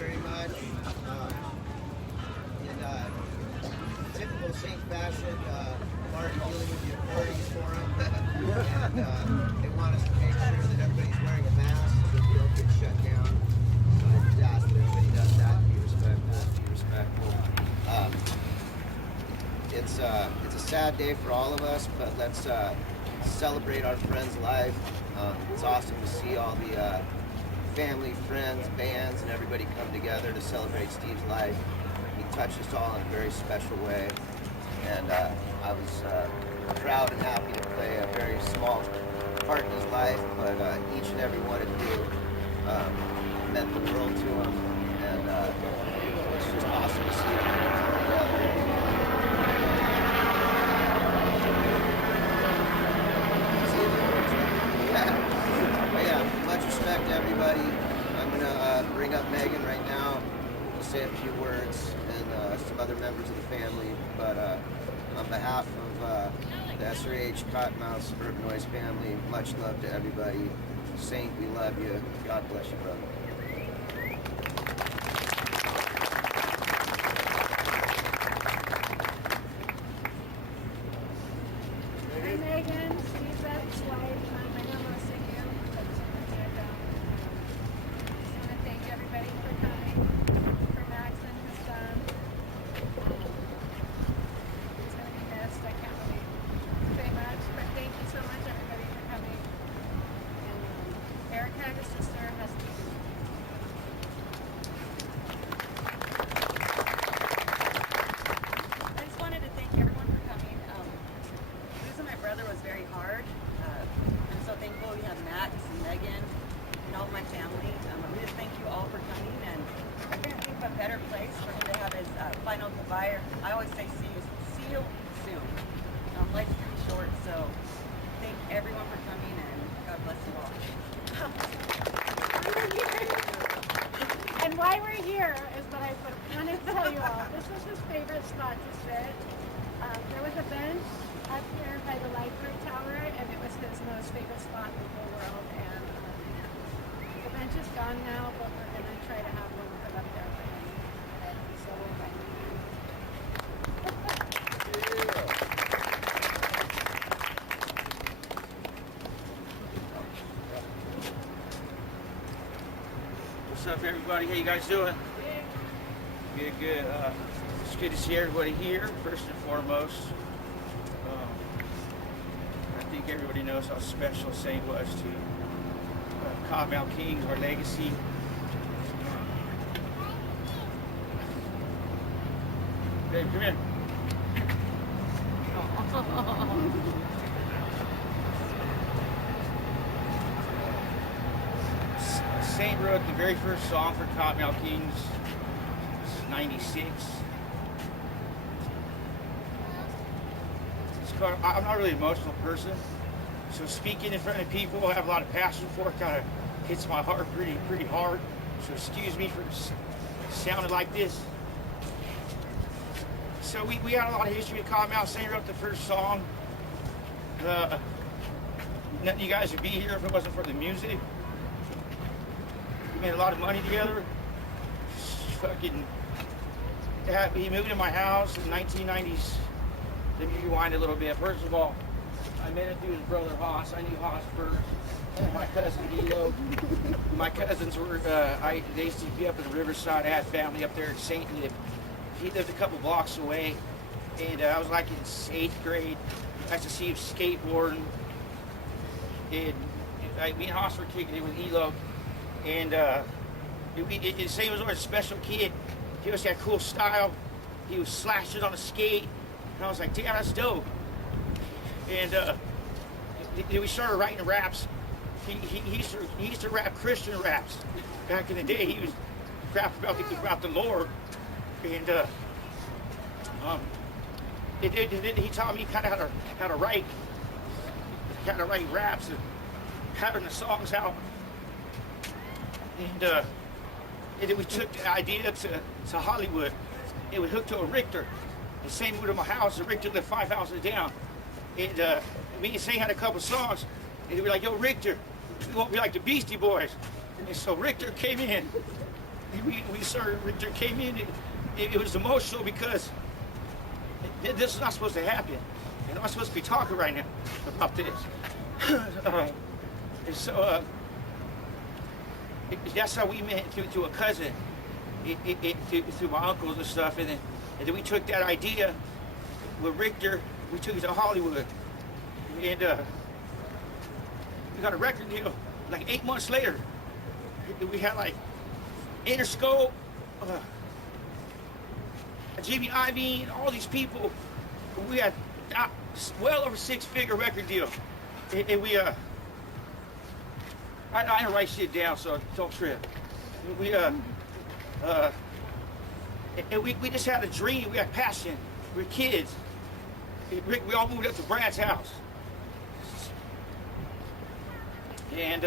you very much. In typical Saint fashion, Mark dealing with the authorities for him, and they want us to make sure that everybody's wearing a mask so that we don't get shut down. So I just ask that everybody does that, be respectful. It's a sad day for all of us, but let's celebrate our friend's life. It's awesome to see all the family, friends, bands, and everybody come together to celebrate Steve's life. He touched us all in a very special way, and I was proud and happy to play a very small part in his life, but each and every one of you meant the world to him, and it's just awesome to see everyone come together. Yeah, much respect to everybody. I'm going to bring up Megan right now to say a few words, and some other members of the family. But on behalf of the SRH Kottonmouth Suburban Noize family, much love to everybody. Saint, we love you. God bless you, brother. Hi, Megan. Steve's ex-wife. My name is Singer. I just want to thank everybody for coming, for Max and his son. He's going to be missed. I can't really say much, but thank you so much, everybody, for coming. And Erica, his sister, has to be. I just wanted to thank everyone for coming. Losing my brother was very hard. I'm so thankful we have Max and Megan and all my family. We just thank you all for coming, and I can't think of a better place for him to have his final goodbye. I always say see you soon. Life's pretty short, so thank everyone for coming, and God bless you all. And why we're here is what I wanted to tell you all. This was his favorite spot to sit. There was a bench up here by the lifeguard tower, and it was his most favorite spot in the whole world. And the bench is gone now, but we're going to try to have one put up there for him. So we'll find him. What's up, everybody? How you guys doing? Good, good. It's good to see everybody here, first and foremost. I think everybody knows how special Saint was to Kottonmouth Kings, our legacy. Babe, come here. Saint wrote the very first song for Kottonmouth Kings. It's 96. I'm not really an emotional person, so speaking in front of people I have a lot of passion for. It kind of hits my heart pretty hard. So excuse me for sounding like this. So we had a lot of history with Kottonmouth. Saint wrote the first song. None of you guys would be here if it wasn't for the music. We made a lot of money together. He moved in my house in 1990s. Let me rewind a little bit. First of all, I met him through his brother Haas. I knew Haas first. And my cousin Elo. My cousins were, they used to be up in the Riverside. I had family up there in St. Elijo. He lived a couple blocks away. And I was like in 8th grade. I used to see him skateboarding. And me and Haas were kicking it with Elo. And Saint was always a special kid. He always had cool style. He was slashing on a skate. And I was like, damn, that's dope. And we started writing raps. He used to rap Christian raps. Back in the day, he was rap about the Lord. And he taught me kind of how to write raps and having the songs out. And then we took the idea to Hollywood. And we hooked to a Richter. The same moved to my house. The Richter lived 5 houses down. And me and Saint had a couple songs. And they were like, yo, Richter, we won't be like the Beastie Boys. And so Richter came in. Sir Richter came in. It was emotional because this is not supposed to happen. You're not supposed to be talking right now about this. And so that's how we met through a cousin, through my uncles and stuff. And then we took that idea with Richter, we took it to Hollywood. And we got a record deal like 8 months later. We had like Interscope, Jimmy Iovine, all these people. We had well over 6-figure record deal. And we I didn't write shit down, so don't trip. We just had a dream. We had passion. We were kids. We all moved up to Brad's house. And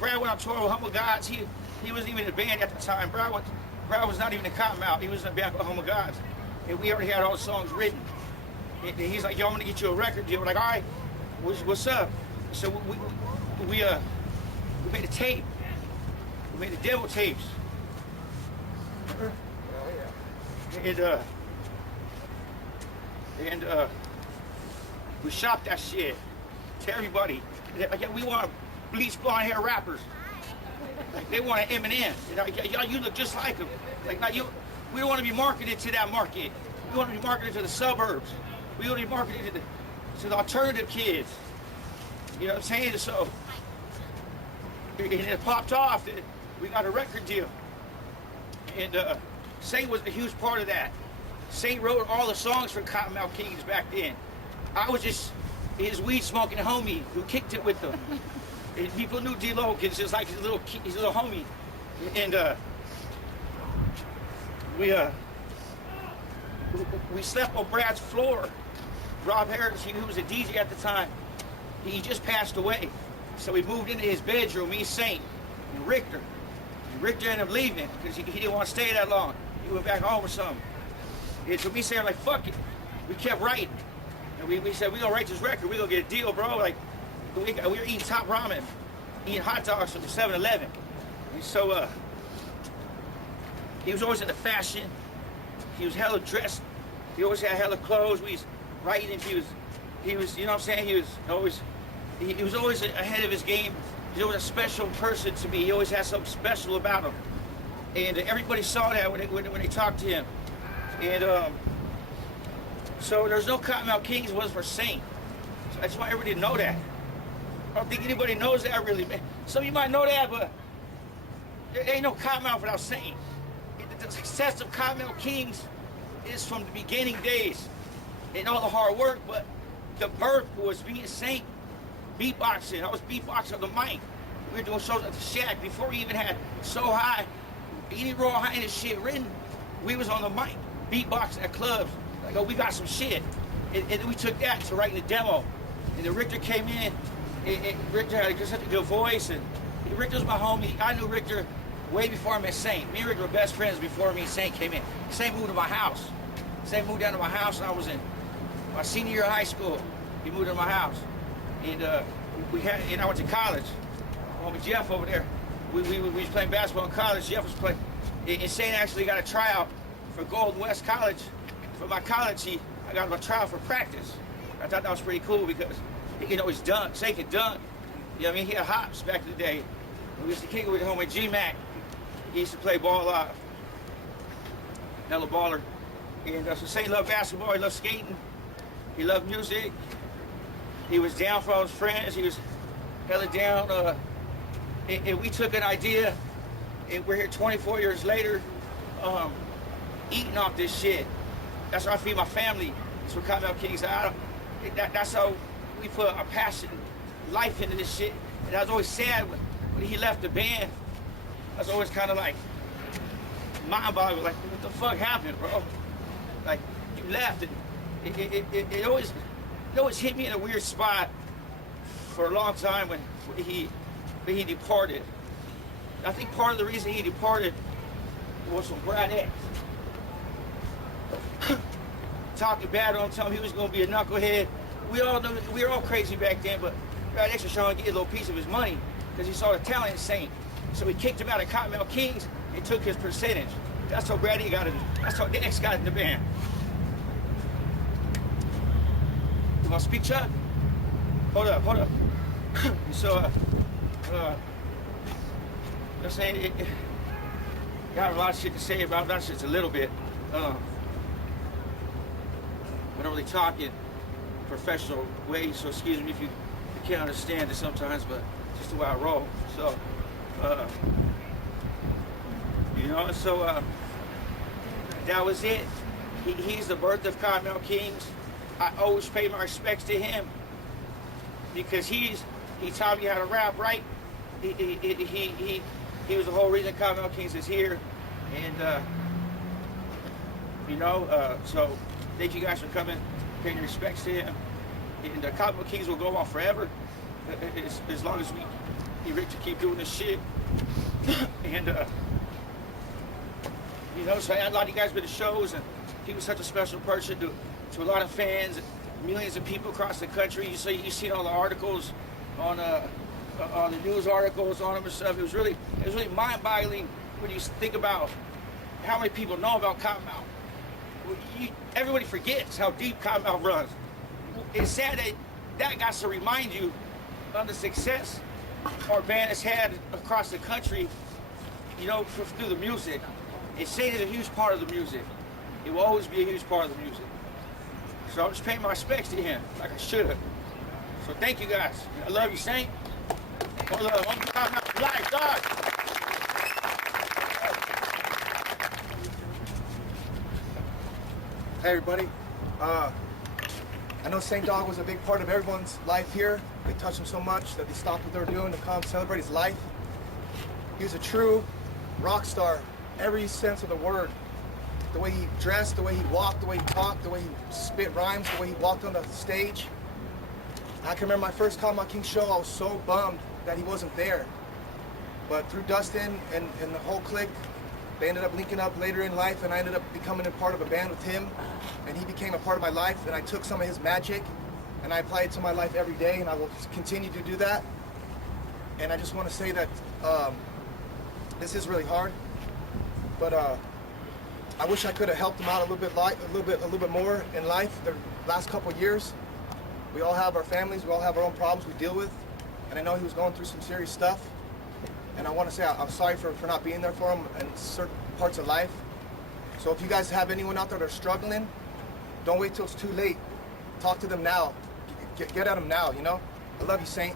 Brad went on tour with Humble Gods. He wasn't even in a band at the time. Brad was not even in Kottonmouth. He was in a band called Humble Gods. And we already had all the songs written. And he's like, yo, I'm gonna get you a record deal. We're like, all right, what's up? So we made a tape. We made the demo tapes. And we shot that shit to everybody. Like, we want bleach blonde hair rappers. Like, they want an Eminem. Y'all, you look just like him. Like, we don't want to be marketed to that market. We want to be marketed to the suburbs. We want to be marketed to the alternative kids. You know what I'm saying? So, and it popped off. We got a record deal. And Saint was a huge part of that. Saint wrote all the songs for Kottonmouth Kings back then. I was just his weed smoking homie who kicked it with them. And people knew D-Lo because it's like his little homie. And we slept on Brad's floor. Rob Harris, who was a DJ at the time, he just passed away. So we moved into his bedroom, me, Saint, and Richter. And Richter ended up leaving because he didn't want to stay that long. He went back home or something. And so we said, like, fuck it. We kept writing. And we said, we gonna write this record. We gonna get a deal, bro. Like, we were eating top ramen, eating hot dogs from the 7-Eleven. And so he was always into fashion. He was hella dressed. He always had hella clothes. We was writing. He was, you know what I'm saying? He was always ahead of his game. He was always a special person to me. He always had something special about him. And everybody saw that when they talked to him. And so there's no Kottonmouth Kings. It wasn't for Saint. So I just want everybody to know that. I don't think anybody knows that really, man. Some of you might know that, but there ain't no Kottonmouth without Saint. The success of Kottonmouth Kings is from the beginning days and all the hard work, but the birth was being Saint, beatboxing. I was beatboxing on the mic. We were doing shows at the Shack before we even had So High, any Raw Highness shit written. We was on the mic, beatboxing at clubs. Like, oh, we got some shit. And we took that to writing the demo. And then Richter came in, and Richter had such a good voice, and Richter was my homie. I knew Richter way before I met Saint. Me and Richter were best friends before me and Saint came in. Saint moved to my house. Saint moved down to my house, and I was in my senior year of high school. He moved to my house. And I went to college. Homie Jeff over there. We was playing basketball in college. Jeff was playing. And Saint actually got a tryout for Golden West College. For my college, I got him a tryout for practice. I thought that was pretty cool because he can always dunk. Saint can dunk. You know what I mean? He had hops back in the day. We used to kick it with homie G-Mac. He used to play ball a lot. Another baller. And so Saint loved basketball. He loved skating. He loved music. He was down for all his friends. He was hella down. And we took an idea, and we're here 24 years later, eating off this shit. That's how I feed my family. That's what Kottonmouth Kings. That's how we put our passion, life into this shit. And I was always sad when he left the band. I was always kind of like mind-boggling, like, what the fuck happened, bro? Like, you left, and it always hit me in a weird spot for a long time when he departed. I think part of the reason he departed was from Brad X. Talking bad on him, telling him he was going to be a knucklehead. We all knew, we were all crazy back then, but Brad X was trying to get a little piece of his money. because he saw the talent in Saint. So he kicked him out of Kottonmouth Kings and took his percentage. That's how Brady got it. That's how the X got in the band. You want to speak, Chuck? Hold up. So, I'm saying, got a lot of shit to say about that. Just a little bit. I don't really talk in professional ways, so excuse me if you can't understand it sometimes, but just the way I roll. So, that was it. He's the birth of Kottonmouth Kings. I always pay my respects to him because he taught me how to rap, right? He was the whole reason Kottonmouth Kings is here, and so thank you guys for coming, paying your respects to him. And the Kottonmouth Kings will go on forever, as long as we need Rick to keep doing this shit. And so a lot of you guys been to shows, and he was such a special person to a lot of fans, and millions of people across the country. You seen all the articles on the news articles on him and stuff. It was really mind-boggling when you think about how many people know about Kottonmouth. Everybody forgets how deep Kottonmouth runs. It's sad that got to remind you of the success our band has had across the country, through the music. And Saint is a huge part of the music. It will always be a huge part of the music. So I'm just paying my respects to him, like I should have. So thank you guys. I love you, Saint. One love. I'm talking about life, dog. Hey everybody, I know Saint Dog was a big part of everyone's life here. They touched him so much that they stopped what they were doing to come celebrate his life. He was a true rock star, every sense of the word. The way he dressed, the way he walked, the way he talked, the way he spit rhymes, the way he walked on the stage. I can remember my first Kottonmouth Kings show, I was so bummed that he wasn't there. But through Dustin and the whole clique, they ended up linking up later in life, and I ended up becoming a part of a band with him, and he became a part of my life, and I took some of his magic and I apply it to my life every day, and I will continue to do that. And I just want to say that this is really hard, but I wish I could have helped him out a little bit more in life the last couple of years. We all have our families, we all have our own problems we deal with, and I know he was going through some serious stuff. And I want to say I'm sorry for not being there for him in certain parts of life. So if you guys have anyone out there that are struggling, don't wait till it's too late. Talk to them now. Get at them now, I love you, Saint.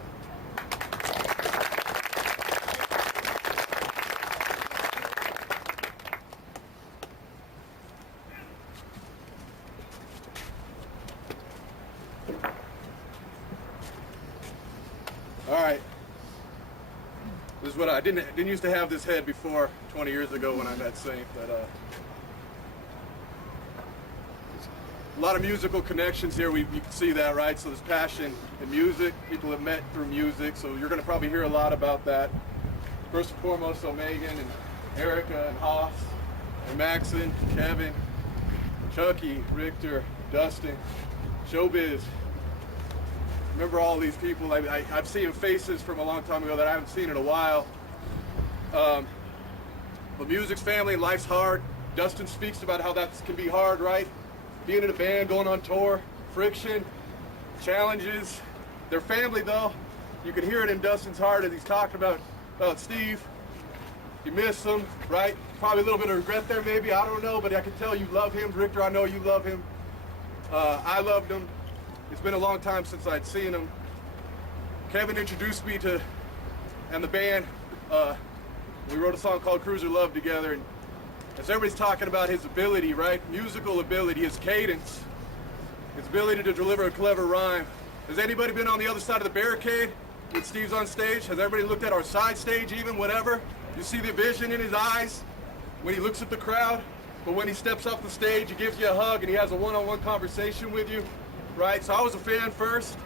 All right. This is what I didn't used to have this head before 20 years ago when I met Saint, but a lot of musical connections here. You can see that, right? So there's passion in music. People have met through music, so you're going to probably hear a lot about that. First and foremost, Megan and Erica and Hoff and Maxon, Kevin, Chucky, Richter, Dustin, Showbiz. Remember all these people. I've seen faces from a long time ago that I haven't seen in a while. But music's family, life's hard. Dustin speaks about how that can be hard, right? Being in a band, going on tour, friction, challenges. Their family, though, you can hear it in Dustin's heart as he's talking about Steve. You miss him, right? Probably a little bit of regret there, maybe. I don't know, but I can tell you love him. Richter, I know you love him. I loved him. It's been a long time since I'd seen him. Kevin introduced me to and the band. We wrote a song called Cruiser Love together, and as everybody's talking about his ability, right? Musical ability, his cadence, his ability to deliver a clever rhyme. Has anybody been on the other side of the barricade when Steve's on stage? Has everybody looked at our side stage even, whatever? You see the vision in his eyes when he looks at the crowd, but when he steps off the stage, he gives you a hug and he has a one-on-one conversation with you, right? So I was a fan first.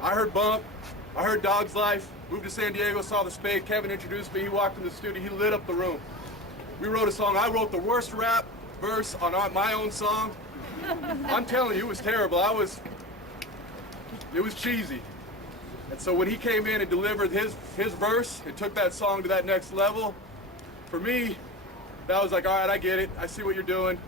I heard Bump, I heard Dog's Life, moved to San Diego, saw the Spade. Kevin introduced me, he walked in the studio, he lit up the room. We wrote a song. I wrote the worst rap verse on my own song. I'm telling you, it was terrible. It was cheesy. And so when he came in and delivered his verse and took that song to that next level, for me, that was like, all right, I get it. I see what you're doing.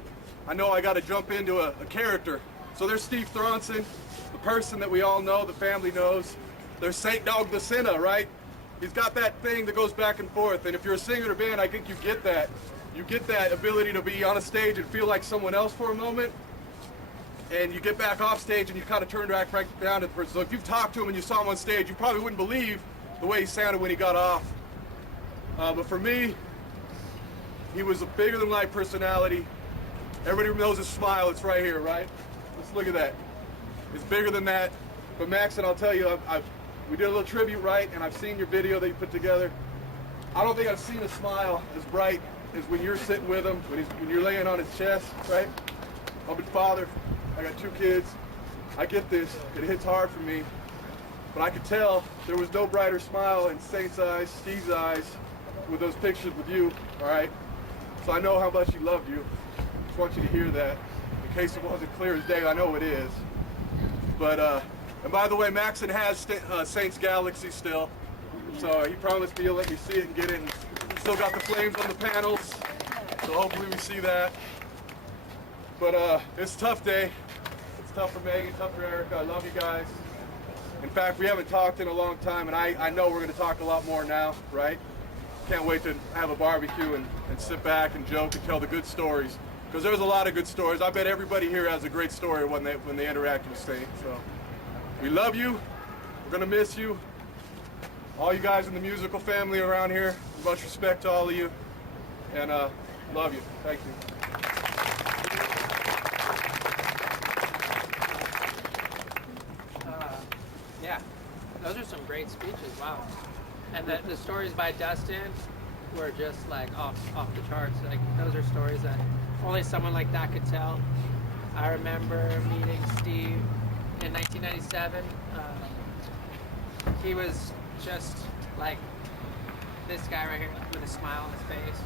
I know I got to jump into a character. So there's Steve Thronson, the person that we all know, the family knows. There's St. Dog the Sinner, right? He's got that thing that goes back and forth. And if you're a singer or band, I think you get that. You get that ability to be on a stage and feel like someone else for a moment. And you get back off stage and you kind of turn back down to the person. So if you've talked to him and you saw him on stage, you probably wouldn't believe the way he sounded when he got off. But for me, he was a bigger than life personality. Everybody knows his smile, it's right here, right? Let's look at that. It's bigger than that. But Max, and I'll tell you, we did a little tribute, right? And I've seen your video that you put together. I don't think I've seen a smile as bright as when you're sitting with him, when you're laying on his chest, right? I'm a father. I got 2 kids. I get this. It hits hard for me. But I could tell there was no brighter smile in Saint's eyes, Steve's eyes, with those pictures with you, all right? So I know how much he loved you. Just want you to hear that. In case it wasn't clear as day, I know it is. But, and by the way, Maxon has Saints Galaxy still. So he promised me he'll let me see it and get it. And still got the flames on the panels. So hopefully we see that. But it's a tough day. It's tough for Megan, tough for Erica. I love you guys. In fact, we haven't talked in a long time, and I know we're going to talk a lot more now, right? Can't wait to have a barbecue and sit back and joke and tell the good stories. Because there's a lot of good stories. I bet everybody here has a great story when they interact with Saint. So we love you. We're going to miss you. All you guys in the musical family around here, much respect to all of you. And love you. Thank you. Yeah, those are some great speeches, wow. And the stories by Dustin were just like off the charts. Like those are stories that only someone like that could tell. I remember meeting Steve in 1997. He was just like this guy right here with a smile on his face.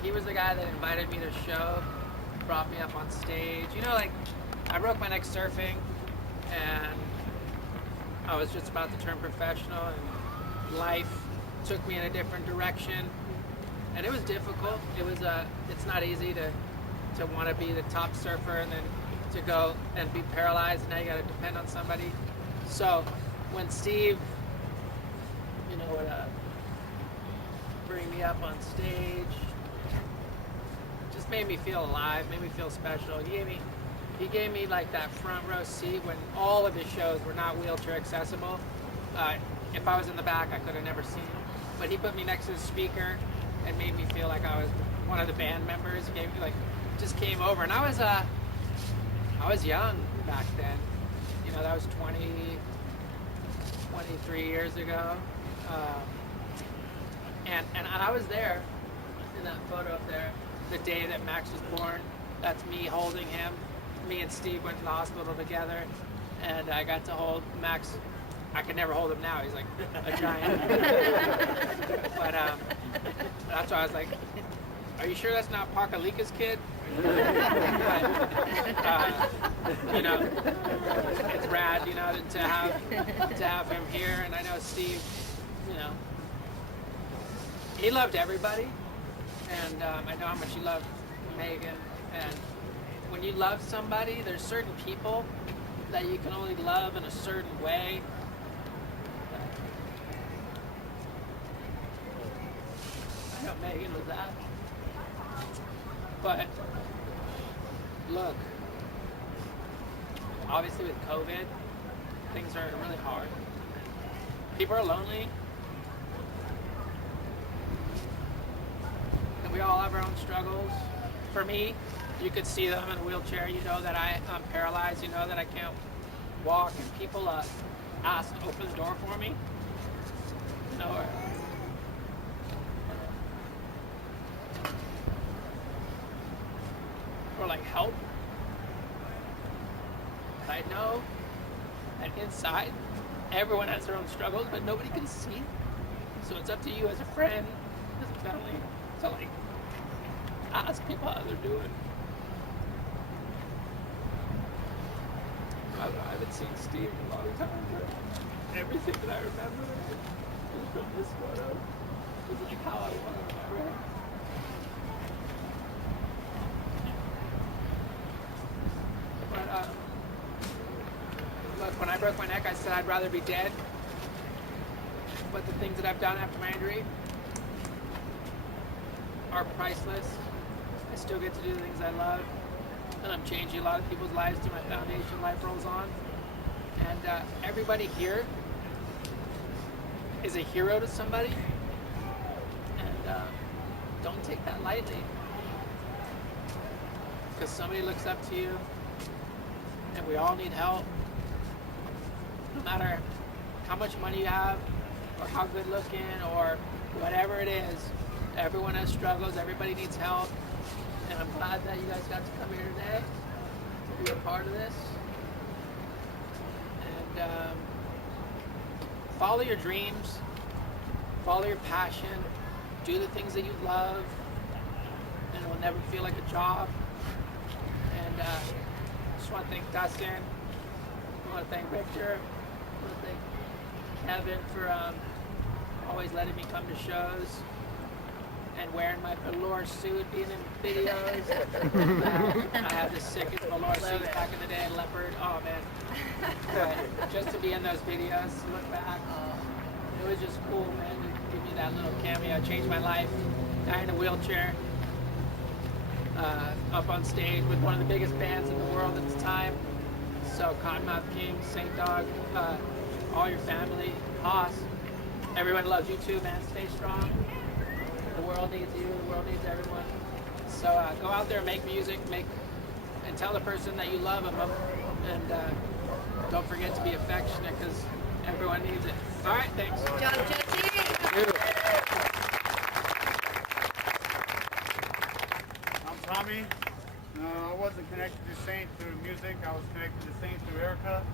He was the guy that invited me to the show, brought me up on stage. You know, like I broke my neck surfing and I was just about to turn professional, and life took me in a different direction, and it was difficult. It's not easy to want to be the top surfer and then to go and be paralyzed, and now you got to depend on somebody. So when Steve, you know, would bring me up on stage, just made me feel alive, made me feel special. He gave me like that front row seat when all of his shows were not wheelchair accessible. If I was in the back, I could have never seen him. But he put me next to the speaker and made me feel like I was one of the band members. He gave me just came over, and I was young back then. You know, that was 23 years ago. And I was there in that photo up there, the day that Max was born. That's me holding him. Me and Steve went to the hospital together, and I got to hold Max. I could never hold him now. He's like a giant. But that's why I was like, "Are you sure that's not Parkalika's kid?" But, you know, it's rad, you know, to have him here. And I know Steve, you know, he loved everybody, and I know how much he loved Megan. And when you love somebody, there's certain people that you can only love in a certain way. I know Megan was that. But look, obviously with COVID, things are really hard. People are lonely. And we all have our own struggles. For me, you could see them in a wheelchair. You know that I'm paralyzed. You know that I can't walk. And people ask to open the door for me. You know, or like help. And I know that inside, everyone has their own struggles, but nobody can see. So it's up to you as a friend, as a family, to like ask people how they're doing. I haven't seen Steve in a long time. everything that I remember is from this photo. It's like how I want to remember it. But look, when I broke my neck, I said I'd rather be dead. But the things that I've done after my injury are priceless. I still get to do the things I love, and I'm changing a lot of people's lives through my foundation, Life Rolls On. And everybody here is a hero to somebody, and don't take that lightly, because somebody looks up to you, and we all need help. No matter how much money you have, or how good looking, or whatever it is, everyone has struggles, everybody needs help, and I'm glad that you guys got to come here today to be a part of this. And follow your dreams, follow your passion, do the things that you love, and it will never feel like a job. And I just want to thank Dustin, I want to thank Victor, I want to thank Kevin for always letting me come to shows and wearing my velour suit, being in videos. I had the sickest velour suit back in the day, leopard. Oh man. But just to be in those videos, to look back, it was just cool, man. To give me that little cameo, changed my life. Guy in a wheelchair, up on stage with one of the biggest bands in the world at the time. So Kottonmouth Kings, St. Dog, all your family, Haas. Everyone loves you too, man. Stay strong. The world needs you. The world needs everyone. So go out there, make music, and tell the person that you love them. And don't forget to be affectionate, because everyone needs it. All right, thanks. John Jesse. I'm Tommy. I wasn't connected to Saint through music. I was connected to Saint through Erica.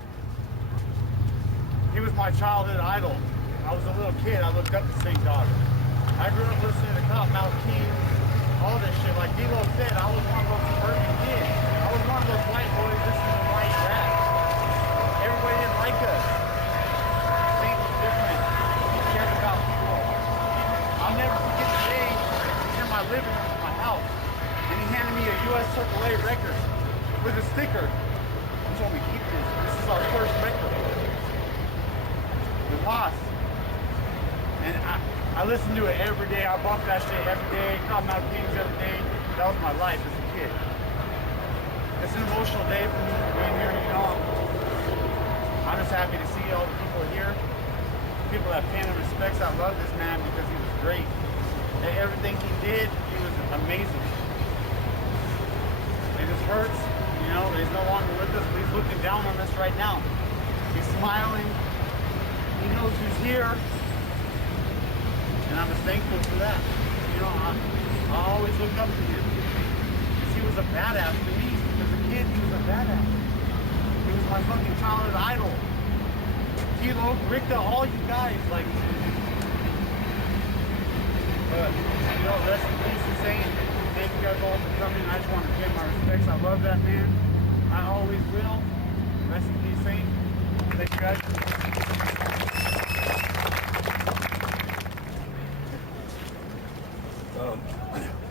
He was my childhood idol. I was a little kid. I looked up to St. Dog. I grew up listening to Kottonmouth Kings, all this shit. Like D-Lo said, I was one of those suburban kids. I was one of those white boys listening to white rap. Everybody didn't like us. Saint was different. He cared about people. I'll never forget the day in my living room in my house, and he handed me a US Circle A record with a sticker. He told me, keep this. This is our first record. With Haas. And I listened to it every day. I bumped that shit every day. Kottonmouth Kings every day. That was my life as a kid. It's an emotional day for me being here, you know. I'm just happy to see all the people here. People that pay him respects. I love this man because he was great. And everything he did, he was amazing. It just hurts, you know. He's no longer with us, but he's looking down on us right now. He's smiling. He knows who's here. And I'm just thankful for that. You know, I always look up to him. Because he was a badass to me. As a kid, he was a badass. He was my fucking childhood idol. T-Lo, Ricta, all you guys, like. But, you know, rest in peace to Saint. Thank you guys all for coming. I just want to give my respects. I love that man. I always will. Rest in peace, Saint. Thank you guys.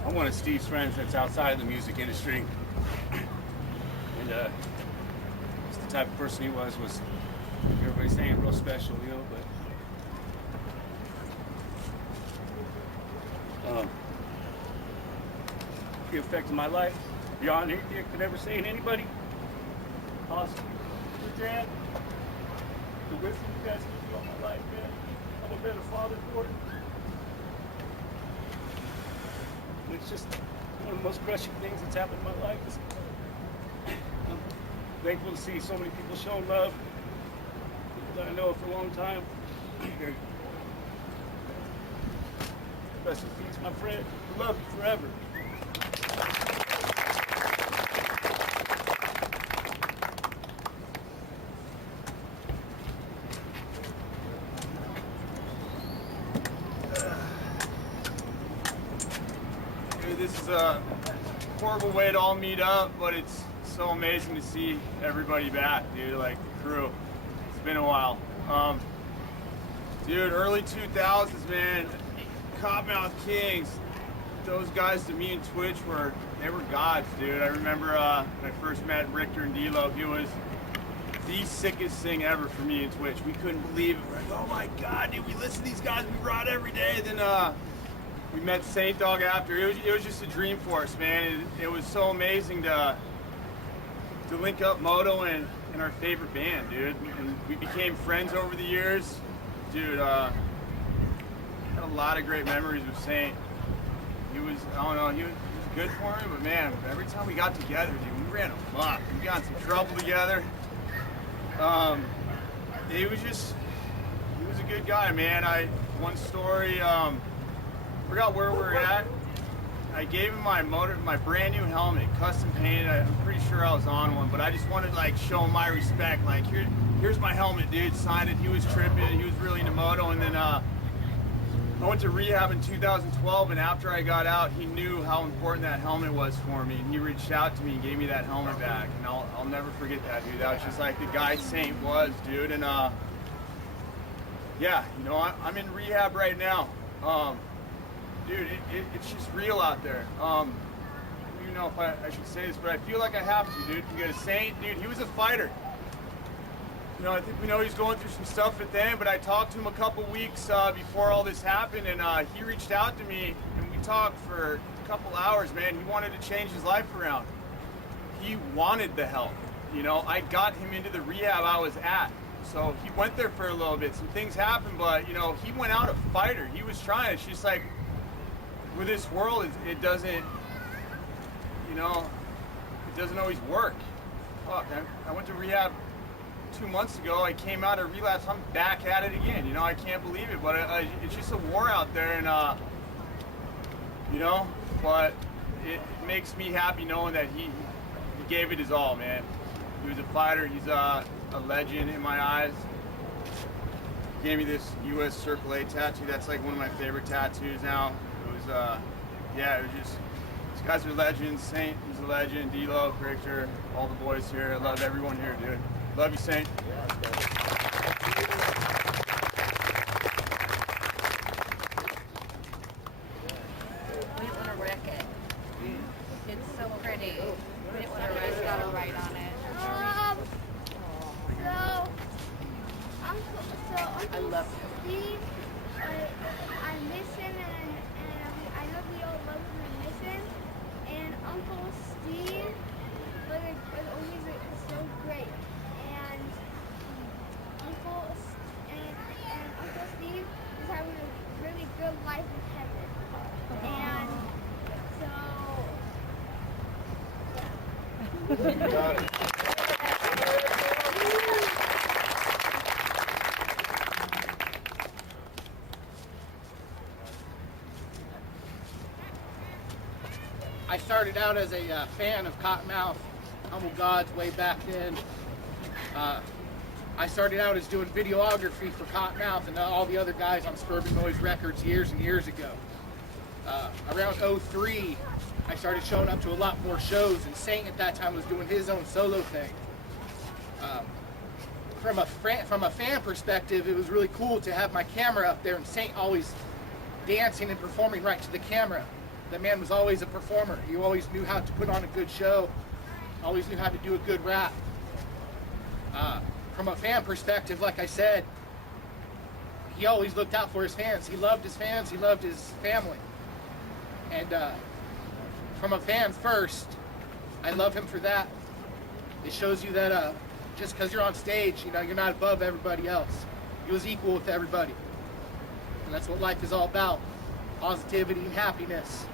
I'm one of Steve's friends that's outside of the music industry, and just the type of person he was everybody's saying real special, you know. But he affected my life beyond anything I could ever say to anybody. Awesome, your dad, the wisdom you guys give me all my life, man. I'm a better father for it. It's just one of the most crushing things that's happened in my life. I'm thankful to see so many people showing love, people that I know for a long time. Rest in peace, my friend. I love you forever. This is a horrible way to all meet up, but it's so amazing to see everybody back, dude, like the crew. It's been a while. Dude, early 2000s, man. Kottonmouth Kings. Those guys to me in Twitch they were gods, dude. I remember when I first met Richter and D-Lo, he was the sickest thing ever for me in Twitch. We couldn't believe it. We're like, oh my God, dude, we listen to these guys, we ride every day. Then we met Saint Dog after. It was just a dream for us, man. It was so amazing to link up Moto and our favorite band, dude. And we became friends over the years. Dude, had a lot of great memories with Saint. He was, I don't know, he was good for me, but man, every time we got together, dude, we ran amok. We got in some trouble together. He was a good guy, man. One story, forgot where we were at. I gave him my brand new helmet, custom painted. I'm pretty sure I was on one, but I just wanted to like show him my respect. Like, here's my helmet, dude. Signed it. He was tripping. He was really into moto. And then I went to rehab in 2012, and after I got out, he knew how important that helmet was for me. And he reached out to me and gave me that helmet back. And I'll never forget that, dude. That was just like the guy Saint was, dude. And yeah, you know, I'm in rehab right now. Dude, it's just real out there. I don't even know if I should say this, but I feel like I have to, dude, because Saint, dude, he was a fighter. You know, I think we know he's going through some stuff at the end, but I talked to him a couple weeks before all this happened, and he reached out to me, and we talked for a couple hours, man. He wanted to change his life around. He wanted the help. You know, I got him into the rehab I was at. So he went there for a little bit. Some things happened, but, you know, he went out a fighter. He was trying. It's just like, with this world, it doesn't, you know, it doesn't always work. Fuck, I went to rehab 2 months ago. I came out of relapse. I'm back at it again. You know, I can't believe it, but it's just a war out there, and you know, but it makes me happy knowing that he gave it his all, man. He was a fighter. He's a legend in my eyes. He gave me this U.S. Circle A tattoo. That's like one of my favorite tattoos now. It was, yeah, it was just, these guys are legends. Saint, he's a legend. D-Lo, Richter, all the boys here. I love everyone here, dude. Love you, Saint. We didn't want to wreck it. It's so pretty. We didn't want to wreck it. Got to write on it. I love Steve. I miss him, and I know we all love him and miss him. And Uncle Steve was always so great. And Uncle Steve is having a really good life in heaven. And so, yeah. Got it. I started out as a fan of Kottonmouth, Humble Gods, way back then. I started out as doing videography for Kottonmouth and all the other guys on Suburban Noize Records years and years ago. Around 03, I started showing up to a lot more shows, and Saint at that time was doing his own solo thing. From a fan perspective, it was really cool to have my camera up there and Saint always dancing and performing right to the camera. The man was always a performer. He always knew how to put on a good show, always knew how to do a good rap. From a fan perspective, like I said, he always looked out for his fans. He loved his fans, he loved his family. And from a fan first, I love him for that. It shows you that just because you're on stage, you know, you're not above everybody else. He was equal with everybody. And that's what life is all about. Positivity and happiness.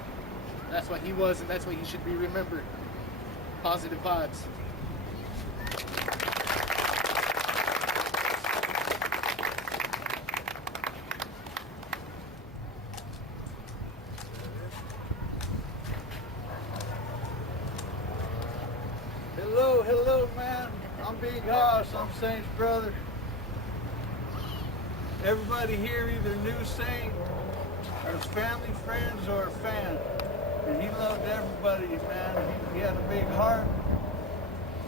That's what he was, and that's what he should be remembered. Positive vibes. Hello, man. I'm Big Hoss. I'm Saint's brother. Everybody here either knew Saint, or his family, friends, or a fan. And he loved everybody, man. He had a big heart.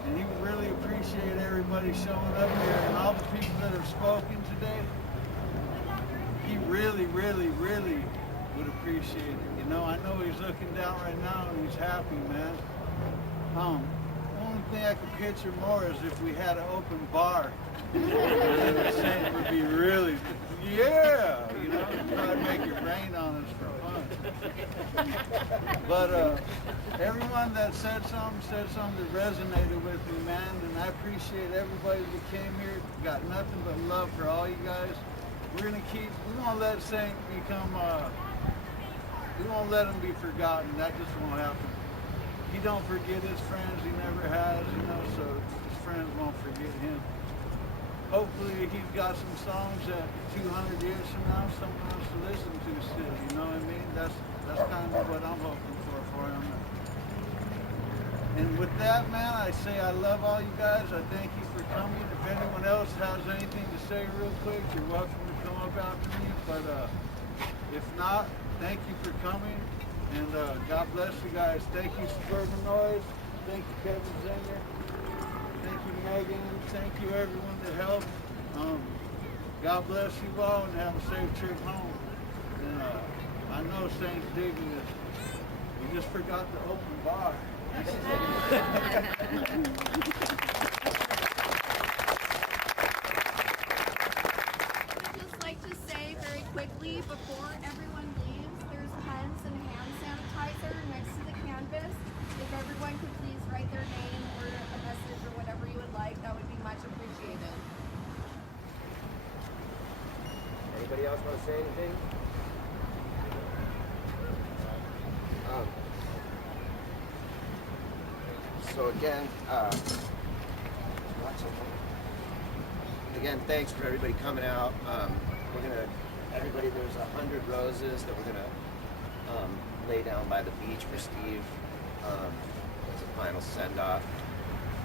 And he would really appreciate everybody showing up here and all the people that have spoken today. really, really, really would appreciate it. You know, I know he's looking down right now and he's happy, man. Only thing I could picture more is if we had an open bar. The Saint would be really, yeah, you know, try to make it rain on us for fun. But everyone that said something that resonated with me, man, and I appreciate everybody that came here. Got nothing but love for all you guys. We won't let Saint become, we won't let him be forgotten. That just won't happen. He don't forget his friends, he never has, you know, so his friends won't forget him. Hopefully he's got some songs that 200 years from now someone wants to listen to still, you know what I mean? That's kind of what I'm hoping for him. And with that, man, I say I love all you guys. I thank you for coming. If anyone else has anything to say real quick, you're welcome to come up after me. But if not, thank you for coming. And God bless you guys. Thank you, Suburban Noize. Thank you, Kevin Zinger. Thank you, Megan. Thank you, everyone that helped. God bless you all and have a safe trip home. And I know Saint's digging this. We just forgot the open bar. I'd just like to say very quickly before everyone leaves, there's pens and hand sanitizer next to the canvas. If everyone could please write their name or a message or whatever you would like, that would be much appreciated. Anybody else want to say anything? So again, thanks for everybody coming out. There's 100 roses that we're gonna lay down by the beach for Steve as a final send-off.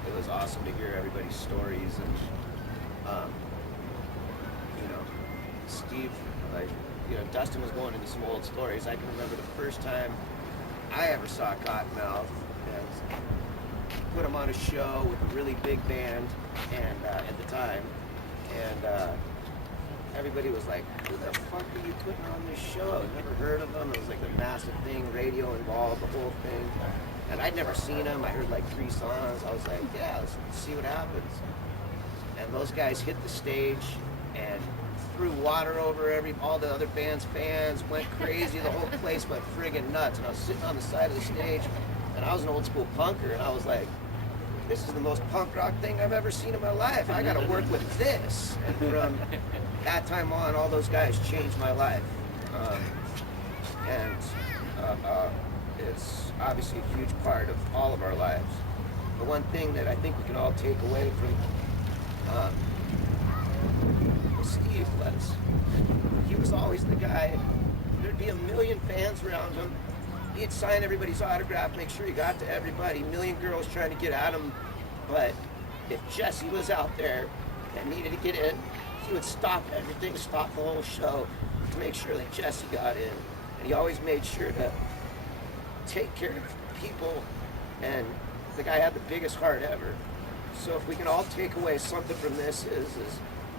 It was awesome to hear everybody's stories and Steve, Dustin was going into some old stories. I can remember the first time I ever saw Kottonmouth and put him on a show with a really big band and at the time, and everybody was like, who the fuck are you putting on this show? I'd never heard of him. It was like a massive thing, radio involved, the whole thing. And I'd never seen him. I heard like 3 songs. I was like, yeah, let's see what happens. And those guys hit the stage and threw water over all the other band's fans, went crazy. The whole place went friggin' nuts. And I was sitting on the side of the stage, and I was an old school punker, and I was like, this is the most punk rock thing I've ever seen in my life. I gotta work with this. And from that time on, all those guys changed my life. It's obviously a huge part of all of our lives. The one thing that I think we can all take away from Steve was, he was always the guy, there'd be a million fans around him. He'd sign everybody's autograph, make sure he got to everybody, a million girls trying to get at him. But if Jesse was out there and needed to get in, he would stop everything, stop the whole show to make sure that Jesse got in. And he always made sure to take care of people, and the guy had the biggest heart ever. So if we can all take away something from this is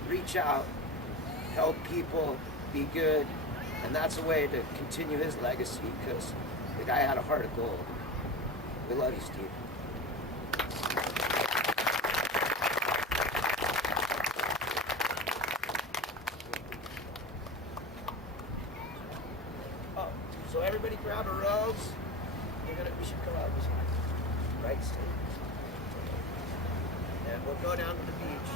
reach out, help people, be good, and that's a way to continue his legacy, because the guy had a heart of gold. We love you, Steve. Oh, so everybody grab a rose. We should go out this way. Right, Steve? And we'll go down to the beach.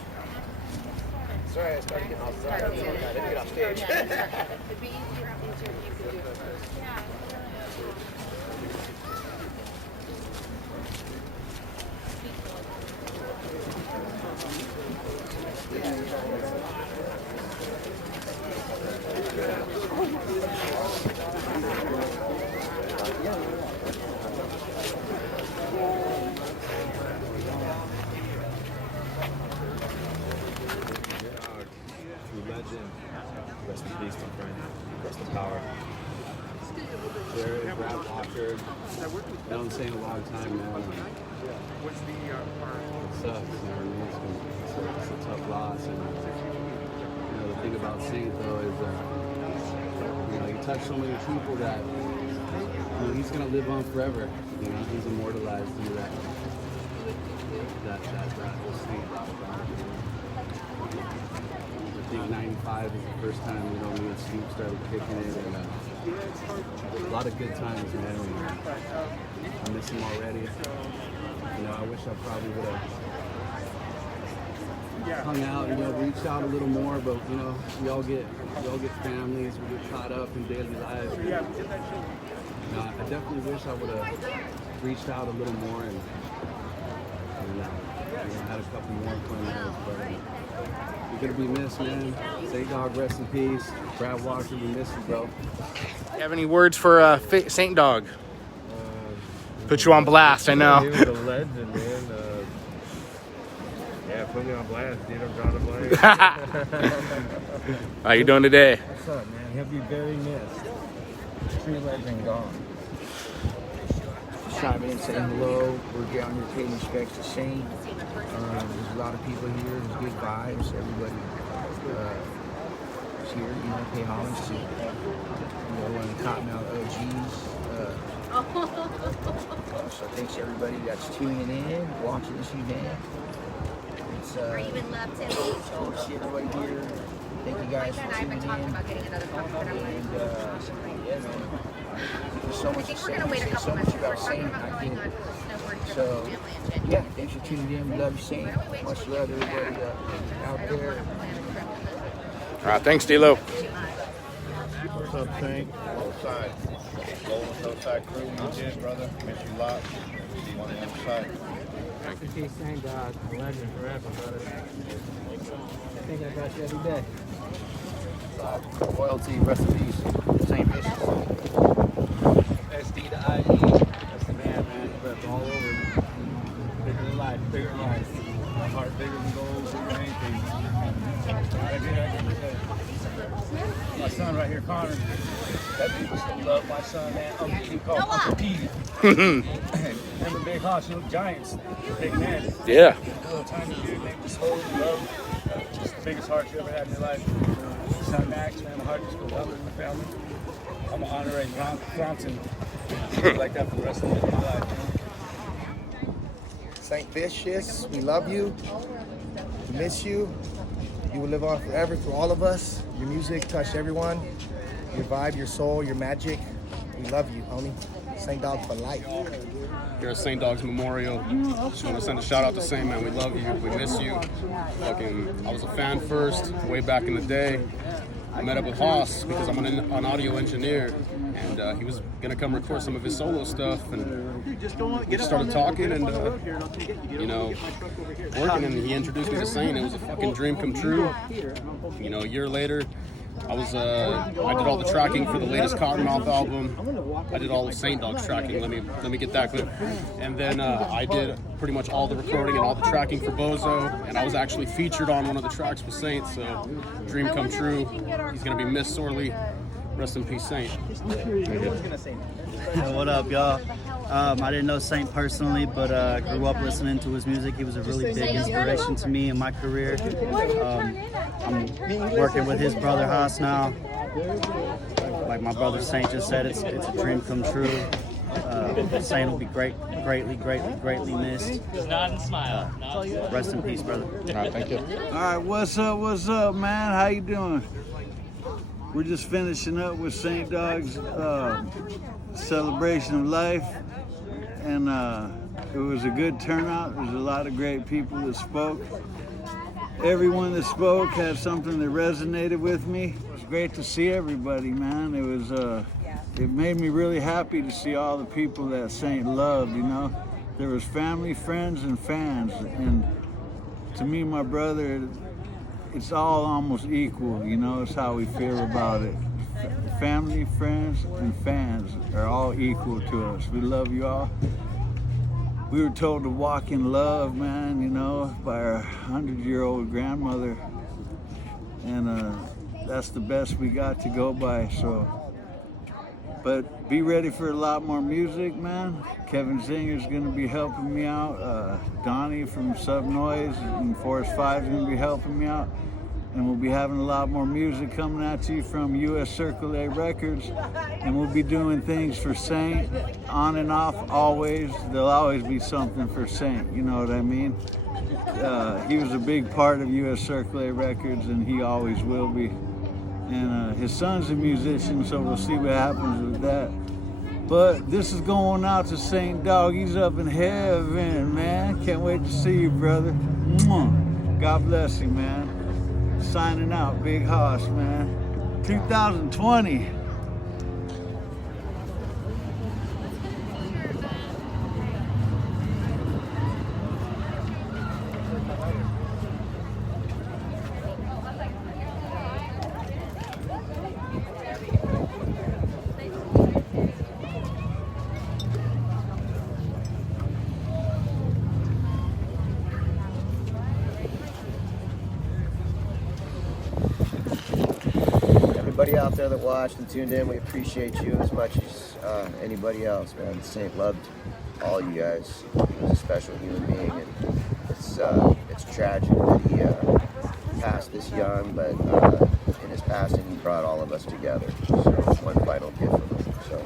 Sorry, I started getting off. Sorry, I didn't get off stage. It'd be easier if you could do it first. Yeah. Legend. Rest in peace, my friend. Rest in power. Jared, Brad Walker. Been on the scene a long time now. What's the It sucks, you know what I mean? It's a tough loss. And, the thing about Saint, though, is touched so many people that he's gonna live on forever. He's immortalized through that whole scene. I think '95 is the first time me and Steve started kicking it, and a lot of good times, man. I miss him already. I wish I probably would have hung out, reached out a little more, but we all get families, we get caught up in daily lives. I definitely wish I would have reached out a little more and had a couple more fun nights, but you're gonna be missed, man. St. Dog, rest in peace. Brad Walker, we miss you, bro. You have any words for St. Dog? Put you on blast, I know. He was a legend, man. Yeah, put me on blast, dude. I'm trying to blast. How you doing today? What's up, man? He'll be very missed. True legend gone. Chime in, say hello. We're down here paying respects to Saint. There's a lot of people here. There's good vibes. Everybody is here, pay homage to one of the Kottonmouth OGs. So thanks to everybody that's tuning in, watching this event. It's Or even left him. cool to see everybody here. Thank you guys for tuning in. About getting another Yeah, man. There's so much I think we're going to wait a couple months. We're talking about going on a snowboard trip So, with family in January. yeah, thanks for tuning in. We love you, Saint. Much love, everybody out there. All right, thanks, D-Lo. What's up, Saint? Both sides. Golden Hillside crew, you did, brother. Miss you lots. See you on the other side. Rest in peace, Saint God. A legend forever, brother. Thinking about you every day. Loyalty, rest in peace. Saint Vicious. SD to IE. That's the man. But all over. Bigger than life, bigger than life. My heart bigger than gold, bigger than anything. My son right here, Connor. That people still love my son, man. He called Uncle Petey. Remember Big Hoss, you look giants. Big man. Yeah. Little tiny dude, man. Just hold and love. Just the biggest heart you ever had in your life. Son Max, man. My heart just goes out with my family. I'm an honorary Thronson. Like that for the rest of my life. Saint Vicious, we love you. We miss you. You will live on forever through all of us. Your music touched everyone. Your vibe, your soul, your magic. We love you, homie. Saint Dog for life. Here at St. Dog's Memorial. Just want to send a shout out to Saint, man. We love you. We miss you. I was a fan first, way back in the day. I met up with Haas because I'm an audio engineer, and he was gonna come record some of his solo stuff, and we just started talking and working, and he introduced me to Saint. It was a fucking dream come true. A year later, I did all the tracking for the latest Kottonmouth album. I did all of St. Dog's tracking. Let me get that clear. And then I did pretty much all the recording and all the tracking for Bozo. And I was actually featured on one of the tracks with Saint. So dream come true. He's gonna be missed sorely. Rest in peace, Saint. What up, y'all? I didn't know Saint personally, but grew up listening to his music. He was a really big inspiration to me in my career. I'm working with his brother Haas now. Like my brother Saint just said, it's a dream come true. Saint will be greatly missed. Just nod and smile. Rest in peace, brother. All right, thank you. All right, what's up, man? How you doing? We're just finishing up with St. Dog's celebration of life, and it was a good turnout. There's a lot of great people that spoke. Everyone that spoke had something that resonated with me. It was great to see everybody, man. It made me really happy to see all the people that Saint loved, There was family, friends, and fans, and to me, my brother, it's all almost equal, it's how we feel about it. Family, friends, and fans are all equal to us. We love you all. We were told to walk in love, man, by our 100-year-old grandmother. And that's the best we got to go by, so. But be ready for a lot more music, man. Kevin Zinger is going to be helping me out. Donnie from Noize and Forest 5 is going to be helping me out. and we'll be having a lot more music coming at you from US Circle A Records, and we'll be doing things for Saint on and off always. There'll always be something for Saint, you know what I mean? He was a big part of US Circle A Records, and he always will be. And his son's a musician, so we'll see what happens with that. But this is going out to Saint Dog. He's up in heaven, man. Can't wait to see you, brother. Mwah. God bless you, man. Signing out, Big Hoss, man. 2020. Everybody out there that watched and tuned in, we appreciate you as much as anybody else, man. Saint loved all you guys. He was a special human being, and it's tragic that he passed this young, but in his passing, he brought all of us together. So one final gift from him. So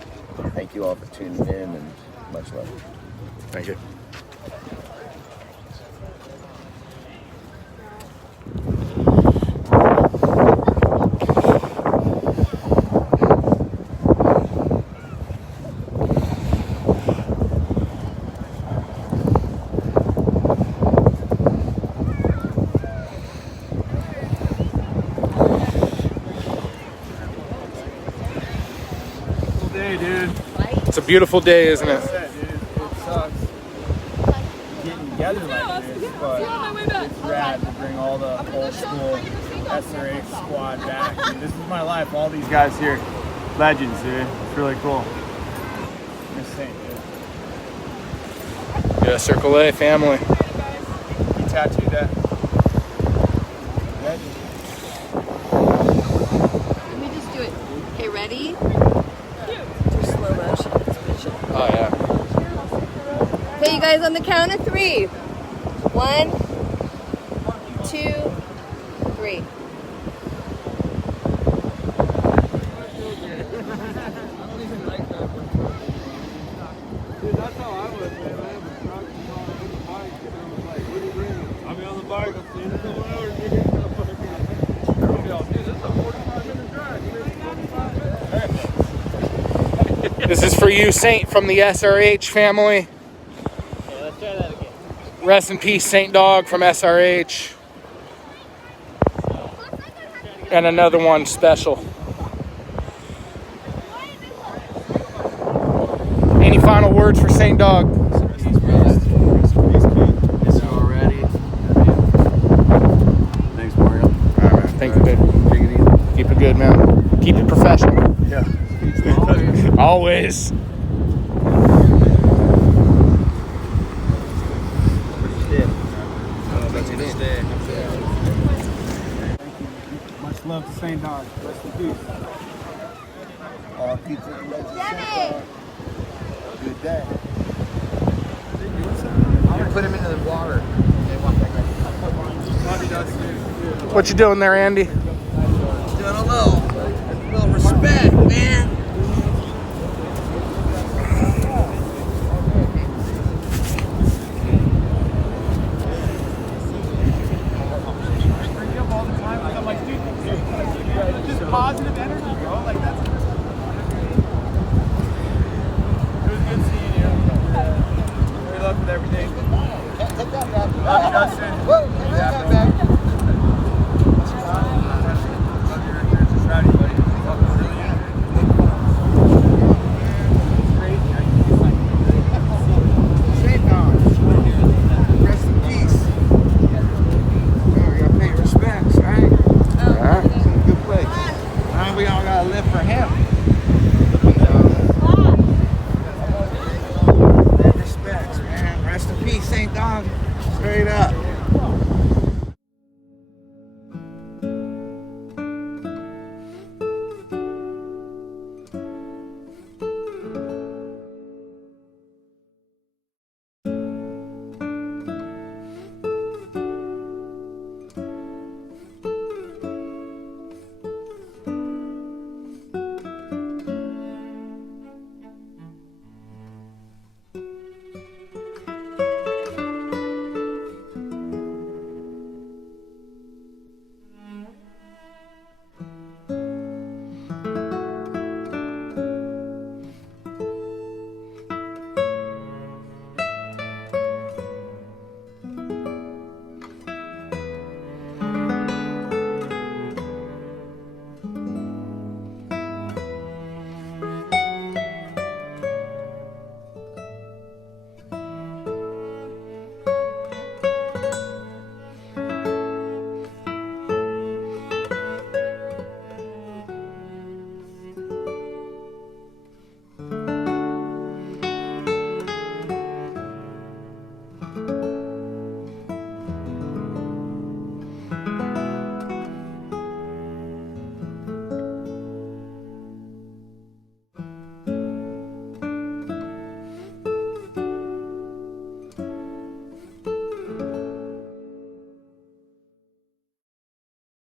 thank you all for tuning in, and much love. Thank you. It's a beautiful day, isn't it? It sucks getting together like this, but it's rad to bring all the old school SRH squad back. Dude, this is my life. All these guys here, legends, dude. It's really cool. Miss Saint, dude. Yeah, Circle A family. You tattooed that. Legend. Let me just do it. Okay, ready? Do slow motion. Oh, yeah. Okay, you guys, on the count of 3. 1, 2, 3. Dude, that's how I was, man. I have a truck and all on the bike, and I was like, what are you bringing? I'll be on the bike. I'm seeing it over there. Dude, this is a 45-minute drive. This is for you, Saint, from the SRH family. Okay, let's try that again. Rest in peace, Saint Dog from SRH. And another one special. Any final words for Saint Dog? Thanks, Mario. All right, man. Thank you, dude. Keep it good, man. Keep it professional. Yeah. Always. Much love to Saint Dog. Rest in peace. All people in the Saint Dog. Good day. You put him into the water. What you doing there, Andy? Doing a little respect, man. Positive energy, bro. Like that's. It was good seeing you. Good luck with everything. Take that back. Love you, Dustin. Woo! Take that back. Love your records. Just rowdy, buddy. Saint Dog. Rest in peace. You gotta pay respects, right? All right. Good place. And we all gotta live for him.